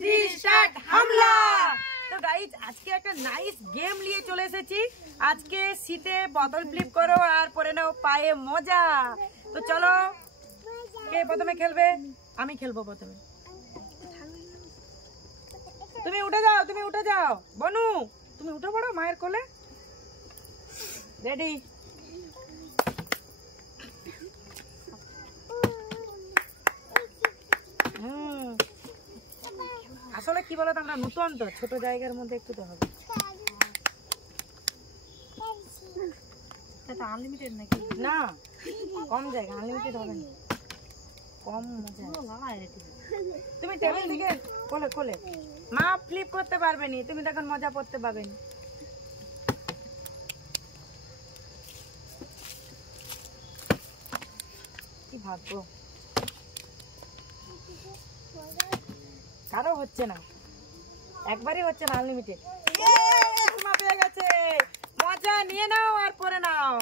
3 start হামলা। তো guys আজকে একটা নাইস গেম নিয়ে চলে এসেছি। আজকে শীতে বোতল ফ্লিপ করো আর পরে নাও পায়ে মজা। তো চলো, কে প্রথমে খেলবে? আমি খেলবো প্রথমে। তুমি উঠে যাও বনু, তুমি উঠে পড়ো মায়ের কোলে। রেডি? আসলে কি বলতো, আমরা নতুন তো, ছোট জায়গার মধ্যে একটু তো হবে। এটা আনলিমিটেড নাকি? না, কম জায়গা, আনলিমিটেড হবে না, কম মজা। তুমি টেবিল থেকে কোলে কোলে, মা ফ্লিপ করতে পারবে নি, তুমি তখন মজা করতে পারবে নি। কি ভাববো, কারো হচ্ছে না, একবারই হচ্ছে না, আনলিমিটেড। মা পেয়ে গেছে, মজা নিয়ে নাও আর পরে নাও।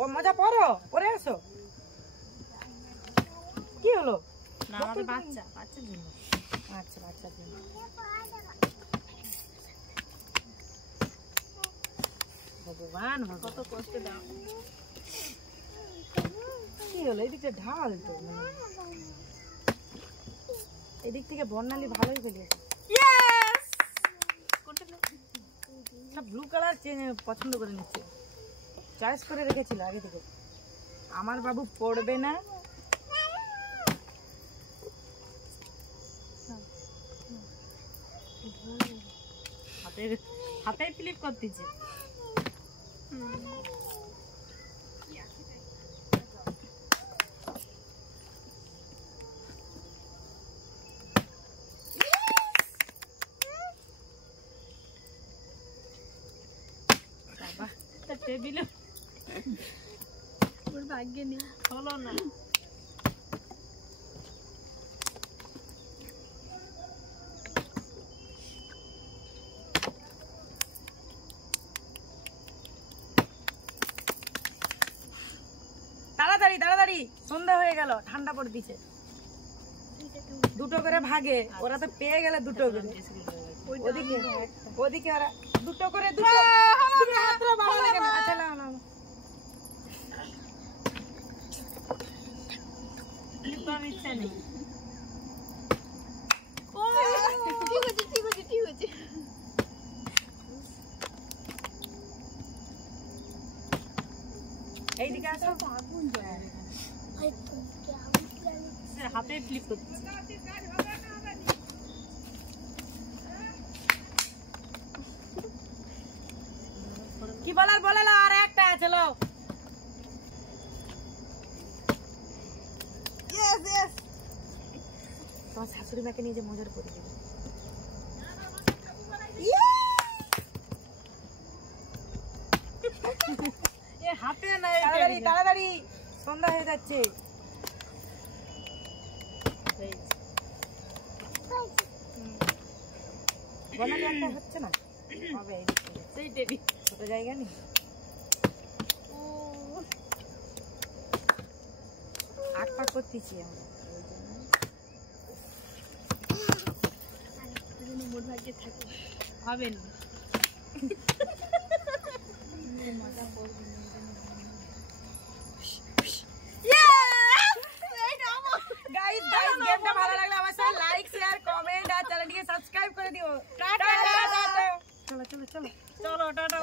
ও মজা পড়ো, পরে আসো। কি হলো? না আমাদের বাচ্চার জন্য। আচ্ছা, বাচ্চার জন্য। ভগবান কত কষ্ট দাও। কি হলো? এদিকটা ঢাল তো, এদিক থেকে বর্ণালী ভালোই ফেলেছে। ব্লু কালার পছন্দ করে নিচ্ছে, চয়েস করে রেখেছিল আগে থেকে। আমার বাবু পড়বে না। হাতে ফ্লিপ করতেছে। টেবিলে ওর ভাগ্যে নেই, হলো না। তাড়াতাড়ি তাড়াতাড়ি, সন্ধ্যা হয়ে গেল, ঠান্ডা পড়ে দিচ্ছে। দুটো করে ভাগে, ওরা তো পেয়ে গেলে দুটো করে। ওদিকে ওদিকে ওরা দুটো করে, দুটো। তুমি হাতটা ভালো লাগে না। আচ্ছা না না, ইচ্ছা নেই। ঠিক আছে। এইদিকে আসো, হাতে ফ্লিপ করতে। কি বলার বলে, আর একটা আছে। লো তোমার শাশুড়ি মাকে নিয়ে যে মজার করে দেবে। হাতে নাই, তাড়াতাড়ি তাড়াতাড়ি, সন্ধ্যা হয়ে যাচ্ছে। বনালি একটা হচ্ছে না, হবে সেই টেডি, ছোট জায়গা নেই। আট পাক করতেছি আমরা, মোট ভাগ্যে থাকে, হবে না। মজা করবি না। গাইস গেমটা ভালো লাগলে আমার সাথে লাইক শেয়ার কমেন্ট আর চ্যানেলটিকে সাবস্ক্রাইব করে দিও। টাটা। চলো চলো চলো চলো টাটা।